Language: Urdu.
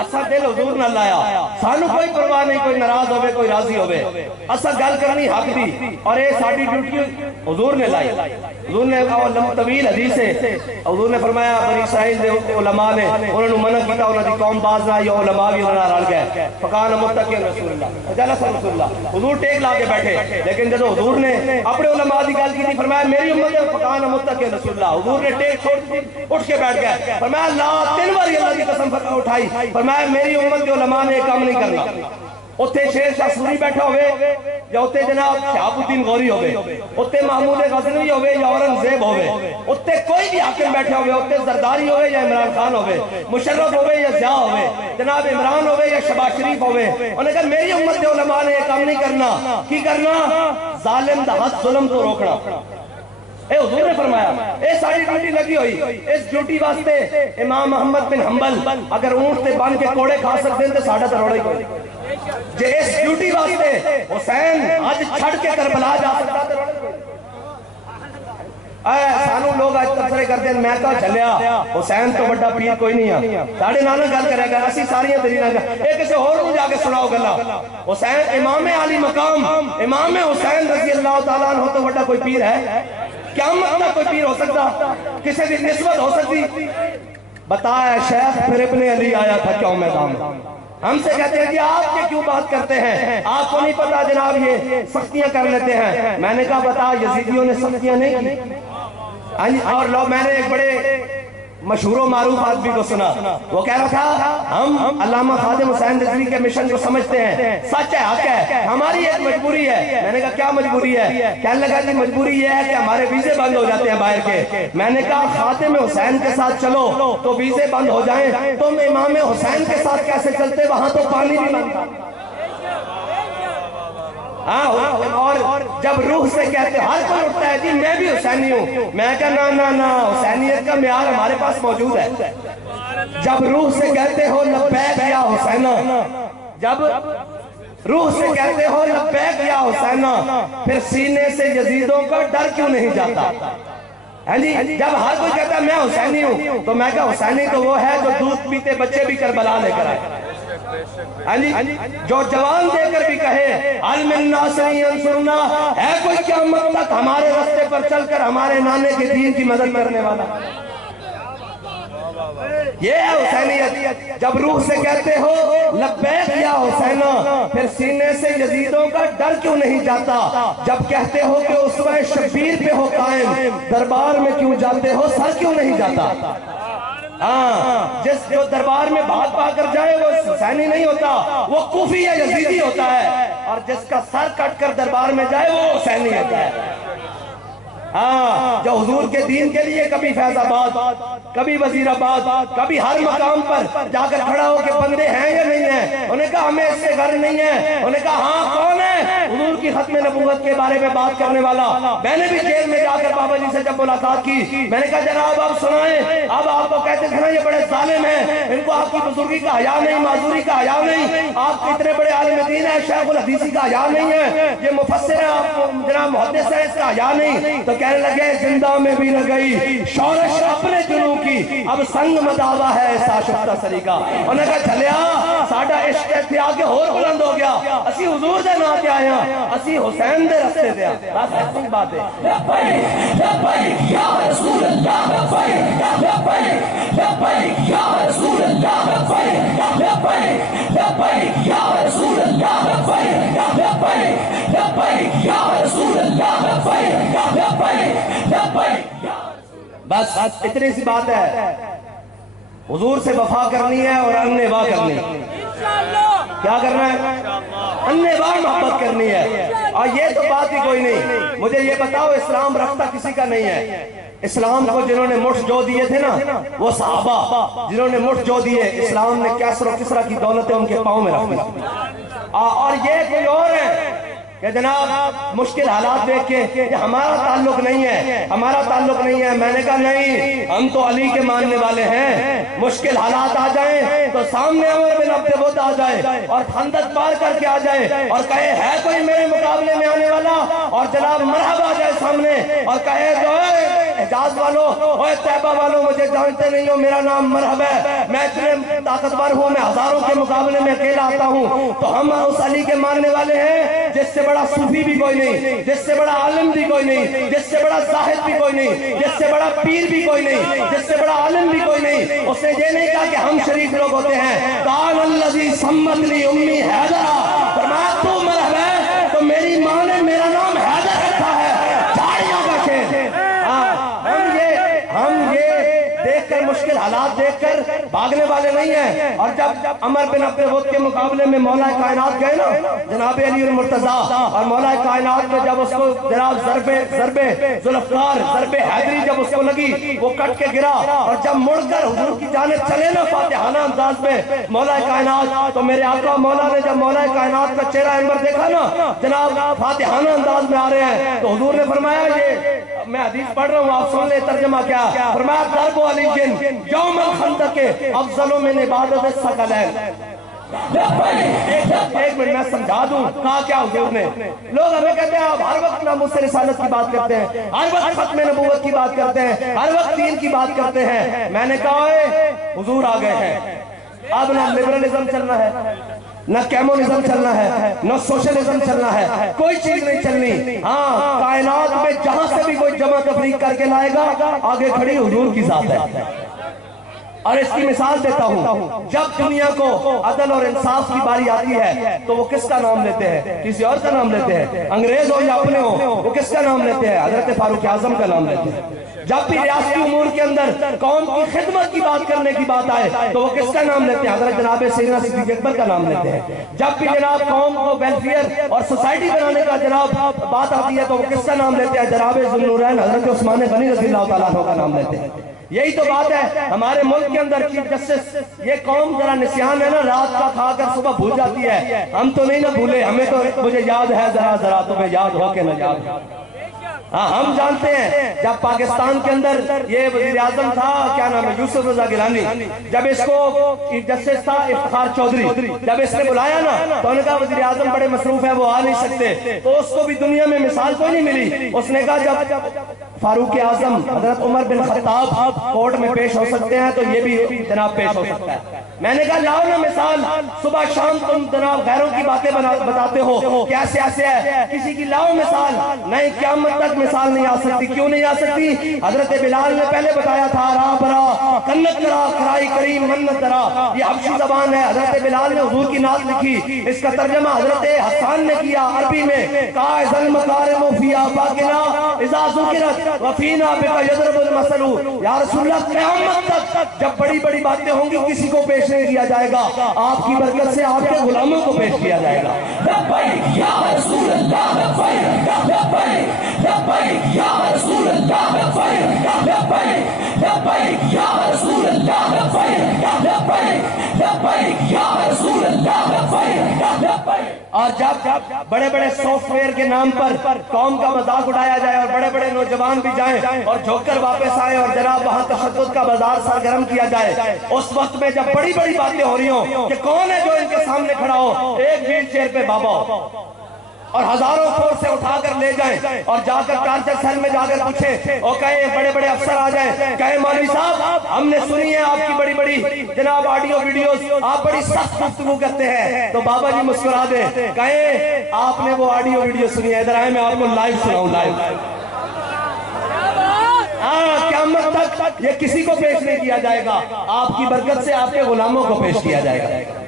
اسا دل حضور نہ لایا سانو کوئی پرواہ نہیں کوئی ناراض ہوئے کوئی راضی ہوئے اسا گل کرنی حق دی اور اے ساڑی ڈیوٹی حضور نے لائی حضور نے طویل حدیث ہے حضور نے فرمایا بنی اسرائیل دے علماء نے انہوں نے منع کیتا انہوں نے قوم باز نہ یا علماء بھی انہوں نے رل گئے فقان متقین رسول اللہ جلس رسول اللہ حضور ٹیک لا کے بیٹھے لیکن جب حضور نے اپنے علماء دی گل کی تھی فرمایا میری امت ہے فقان متقین رسول اللہ حضور نے ٹیک چھوڑ دی اٹھ کے بیٹھ گئے فرمایا اللہ 3 بار اللہ کی قسم اٹھائی فرمایا میری امت کے علماء نے کام نہیں کرنا اتھے شیر شاہ سوری بیٹھا ہوئے یا اتھے جناب شہاب الدین غوری ہوئے اتھے محمود غزنوی ہوئے یا اورنگزیب ہوئے اتھے کوئی بھی حاکم بیٹھا ہوئے اتھے زرداری ہوئے یا عمران خان ہوئے مشرف ہوئے یا ضیاء ہوئے جناب عمران ہوئے یا شہباز شریف ہوئے انہوں نے کہا میری امت کے علماء نے کام نہیں کرنا کی کرنا ظالم دا حد ظلم تو روکنا اے حضور نے فرمایا اے ساری ڈیوٹی لگی ہوئی اس ڈیوٹی واسطے امام محمد بن حنبل اگر اونٹ تے بن کے کوڑے کھا سکتے ہیں تو ساڑھا تروڑا ہی کوئی جے اس ڈیوٹی واسطے حسین آج چھڑ کے کربلا جا سکتا تروڑا کوئی سانو لوگ آج تبصرے کرتے ہیں میں تو چلیا حسین تو بڑا پیر کوئی نہیں ہے ساڑھے نانا گل کرے گا اسی ساریاں دلیلاں ایک کسی اور کو جا کے سناؤ گلا حسین امام عالی مقام امام حسین رضی اللہ تعالیٰ عنہ تو بڑا کوئی پیر ہے قیامت تک کوئی پیر ہو سکتا کسی بھی نسبت ہو سکتی بتایا شیخ پھر ابن علی آیا تھا کیوں میدان ہم سے کہتے ہیں کہ آپ کے کیوں بات کرتے ہیں آپ کو نہیں پتا جناب یہ سختیاں کر لیتے ہیں میں نے کہا بتا یزیدیوں نے سختیاں نہیں کی اور لوگ میں نے ایک بڑے مشہور و معروف آدمی کو سنا وہ کہہ رہا تھا ہم علامہ خادم حسین رضوی کے مشن کو سمجھتے ہیں سچ ہے حق ہے ہماری ایک مجبوری ہے میں نے کہا کیا مجبوری ہے کہنے لگا کہ مجبوری یہ ہے کہ ہمارے ویزے بند ہو جاتے ہیں باہر کے میں نے کہا خاتم حسین کے ساتھ چلو تو ویزے بند ہو جائیں تم امام حسین کے ساتھ کیسے چلتے وہاں تو پانی بھی بند تھا اور جب روح سے کہتے ہر کوئی اٹھتا ہے جی میں بھی حسینی ہوں میں کہا نا حسینیت کا معیار ہمارے پاس موجود ہے جب روح سے کہتے ہو لبیک یا حسینہ جب روح سے کہتے ہو لبیک یا حسینہ پھر سینے سے یزیدوں کا ڈر کیوں نہیں جاتا جب ہر کوئی کہتا ہے میں حسینی ہوں تو میں کہا حسینی تو وہ ہے جو دودھ پیتے بچے بھی کربلا لے کر آئے جو جوان دے کر بھی کہے علم الناصری انصرنا ہے کوئی قیامت تک ہمارے رستے پر چل کر ہمارے نانے کے دین کی مدد کرنے والا یہ ہے حسینیت جب روح سے کہتے ہو لبیک یا حسینہ پھر سینے سے یزیدوں کا ڈر کیوں نہیں جاتا جب کہتے ہو کہ اسوہ شبیر پہ ہو قائم دربار میں کیوں جاتے ہو سر کیوں نہیں جاتا جس جو دربار میں بھاگ پا کر جائے وہ حسینی نہیں ہوتا وہ کوفی یا یزیدی ہوتا ہے اور جس کا سر کٹ کر دربار میں جائے وہ حسینی ہوتا ہے جو حضور کے دین کے لیے کبھی فیض آباد کبھی وزیر آباد کبھی ہر مقام پر جا کر کھڑا ہو کہ بندے ہیں یا نہیں ہیں انہیں کہا ہمیں اس سے غرض نہیں ہے انہیں کہا ہاں کون ہے حضور کی ختم نبوت کے بارے میں بات کرنے والا میں نے بھی جیل میں جا کر بابا جی سے جب ملاقات کی میں نے کہا جناب آپ سنائیں اب آپ کو کہتے تھے نا یہ بڑے ظالم ہیں ان کو آپ کی بزرگی کا حیا نہیں معذوری کا حیا نہیں آپ اتنے بڑے عالم دین ہیں شیخ الحدیثی کا حیا نہیں ہے یہ مفسر ہے آپ جناب محدث ہے اس کا حیا نہیں تو کہنے لگے زندہ میں بھی نہ گئی شورش اپنے جنوں کی اب سنگ مداوہ ہے ایسا شفتہ سریقہ انہوں نے کہا چلیا ساڑھا عشق ہے آگے اور بلند ہو گیا اسی حضور دے نہ کے آیا اسی حسین دے رستے دیا بس ایسی بات ہے لبیک یا رسول اللہ لبیک لبیک یا رسول اللہ لبیک لبیک یا رسول اللہ لبیک لبیک یا رسول اللہ لبیک بس اتنی سی بات ہے حضور سے وفا کرنی ہے اور اننے واہ کرنی ہے کیا کرنا ہے اننے واہ محبت کرنی ہے اور یہ تو بات ہی کوئی نہیں مجھے یہ بتاؤ اسلام رکھتا کسی کا نہیں ہے اسلام کو جنہوں نے مٹھ جو دیے تھے نا وہ صحابہ جنہوں نے مٹھ جو دیے اسلام نے کیسر و کسرا کی دولتیں ان کے پاؤں میں رکھی اور یہ کوئی اور ہے کہ جناب مشکل حالات دیکھ کے یہ ہمارا تعلق نہیں ہے ہمارا تعلق نہیں ہے میں نے کہا نہیں ہم تو علی کے ماننے والے ہیں مشکل حالات آ جائیں تو سامنے عمر بن عبد الود آ جائے اور خندق پار کر کے آ جائے اور کہے ہے کوئی میرے مقابلے میں آنے والا اور جناب مرحبا آ جائے سامنے اور کہے جو حجاز والوں، اوے طیبہ والوں، مجھے جانتے نہیں ہو، میرا نام مرحب ہے، میں اتنے طاقتور ہوں، میں ہزاروں کے مقابلے میں اکیلا آتا ہوں۔ تو ہم اس علی کے ماننے والے ہیں جس سے بڑا صوفی بھی کوئی نہیں، جس سے بڑا عالم بھی کوئی نہیں، جس سے بڑا زاہد بھی کوئی نہیں، جس سے بڑا پیر بھی کوئی نہیں، جس سے بڑا عالم بھی کوئی نہیں۔ اس نے یہ نہیں کہا کہ ہم شریف لوگ ہوتے ہیں، قال الذی سمت لی امی حیدر، فرمایا تو مرحب ہے تو میری ماں نے میرا نام حیدر رکھا ہے، جھاڑیوں کا شیر۔ ہم یہ دیکھ کر مشکل حالات دیکھ کر بھاگنے والے نہیں ہیں۔ اور جب عمر بن عبد الود کے مقابلے میں مولا کائنات گئے نا جناب علی المرتضیٰ، اور مولا کائنات میں جب اس کو جناب ضرب ذوالفقار، ضرب حیدری جب اس کو لگی، وہ کٹ کے گرا، اور جب مڑ کر حضور کی جانب چلے نا فاتحانہ انداز میں مولا کائنات، تو میرے آقا مولا نے جب مولا کائنات کا چہرہ انور دیکھا نا جناب فاتحانہ انداز میں آ رہے ہیں، تو حضور نے فرمایا، یہ میں حدیث پڑھ رہا ہوں آپ سن لیں ترجمہ کیا، فرمایا ضرب علی جن یوم الخندق افضل من عبادت الثقلین۔ ایک منٹ میں سمجھا دوں کہا کیا حضور نے۔ لوگ ہمیں کہتے ہیں آپ ہر وقت ناموس رسالت کی بات کرتے ہیں، ہر وقت ختم نبوت کی بات کرتے ہیں، ہر وقت دین کی بات کرتے ہیں۔ میں نے کہا حضور آ گئے ہیں، اب نہ لبرلزم چلنا ہے، نہ کیمونزم چلنا ہے، نہ سوشلزم چلنا ہے، کوئی چیز نہیں چلنی۔ ہاں کائنات میں جہاں سے بھی کوئی جمع تفریق کر کے لائے گا، آگے کھڑی حضور کی ذات ہے۔ اور اس کی مثال دیتا ہوں، جب دنیا کو عدل اور انصاف کی باری آتی ہے تو وہ کس کا نام لیتے ہیں؟ کسی اور کا نام لیتے ہیں؟ انگریز ہو یا اپنے ہو، وہ کس کا نام لیتے ہیں؟ حضرت فاروق اعظم کا نام لیتے ہیں۔ جب بھی ریاستی امور کے اندر قوم کی خدمت کی بات کرنے کی بات آئے تو وہ کس کا نام لیتے ہیں؟ حضرت جناب سیدنا صدیق اکبر کا نام لیتے ہیں۔ جب بھی جناب قوم کو ویلفیئر اور سوسائٹی بنانے کا جناب بات آتی ہے تو وہ کس کا نام لیتے ہیں؟ جناب ذوالنورین حضرت عثمان غنی رضی اللہ تعالیٰ عنہ کا نام لیتے ہیں۔ یہی تو بات ہے ہمارے ملک کے اندر چیف جسٹس، یہ قوم ذرا نسیان ہے نا، رات کا کھا کر صبح بھول جاتی ہے، ہم تو نہیں نہ بھولے، ہمیں تو مجھے یاد ہے ذرا ذرا، تمہیں یاد ہو کے نہ یاد۔ ہاں ہم جانتے ہیں جب پاکستان کے اندر یہ وزیر اعظم تھا، کیا نام ہے، یوسف رضا گیلانی، جب اس کو چیف جسٹس تھا افتخار چودھری، جب اس نے بلایا نا تو انہوں نے کہا وزیر اعظم بڑے مصروف ہے، وہ آ نہیں سکتے، تو اس کو بھی دنیا میں مثال کوئی نہیں ملی۔ اس نے کہا جب فاروق اعظم حضرت عمر بن خطاب کورٹ میں پیش ہو سکتے ہیں تو یہ بھی جناب پیش ہو سکتا ہے۔ میں نے کہا لاؤ نا مثال، صبح شام تم جناب غیروں کی باتیں بتاتے ہو کیسے ایسے ہے، کسی کی لاؤ مثال، نہیں قیامت تک مثال نہیں آ سکتی۔ کیوں نہیں آ سکتی؟ حضرت بلال نے پہلے بتایا تھا، را برا کنت کرا کرائی کریم منت درا، یہ حبشی زبان ہے، حضرت بلال نے حضور کی نعت لکھی، اس کا ترجمہ حضرت حسان نے کیا عربی میں، قائز المکارم فی آفاقنا اذا ذکرت وفینا بکا یضرب المثل۔ یا رسول اللہ قیامت تک جب بڑی بڑی باتیں ہوں گی کسی کو پیش نہیں کیا جائے گا، آپ کی برکت سے آپ کے غلاموں کو پیش کیا جائے گا۔ لبیک یا رسول اللہ، لبیک لبیک لبیک یا رسول اللہ، لبیک لبیک لبیک یا رسول اللہ، لبیک لبیک لبیک یا رسول اللہ، لبیک لبیک۔ اور جب بڑے بڑے سافٹ ویئر کے نام پر قوم کا مذاق اڑایا جائے اور بڑے بڑے نوجوان بھی جائیں اور جھوک کر واپس آئیں اور جناب وہاں تشدد کا بازار سرگرم کیا جائے، اس وقت میں جب بڑی بڑی باتیں ہو رہی ہوں کہ کون ہے جو ان کے سامنے کھڑا ہو، ایک ویل چیئر پہ بابا ہو اور ہزاروں فور سے اٹھا کر لے جائیں اور جا کر ٹارچر سیل میں جا کر پوچھیں اور کہیں بڑے بڑے افسر آ جائیں، کہیں مولوی صاحب ہم نے سنی ہے آپ کی بڑی بڑی جناب آڈیو ویڈیوز، آپ بڑی سخت گفتگو کرتے ہیں، تو بابا جی مسکرا دیں، کہیں آپ نے وہ آڈیو ویڈیو سنی ہے، ادھر آئے میں آپ کو لائیو سناؤں، لائیو۔ قیامت تک یہ کسی کو پیش نہیں کیا جائے گا، آپ کی برکت سے آپ کے غلاموں کو پیش کیا جائے گا۔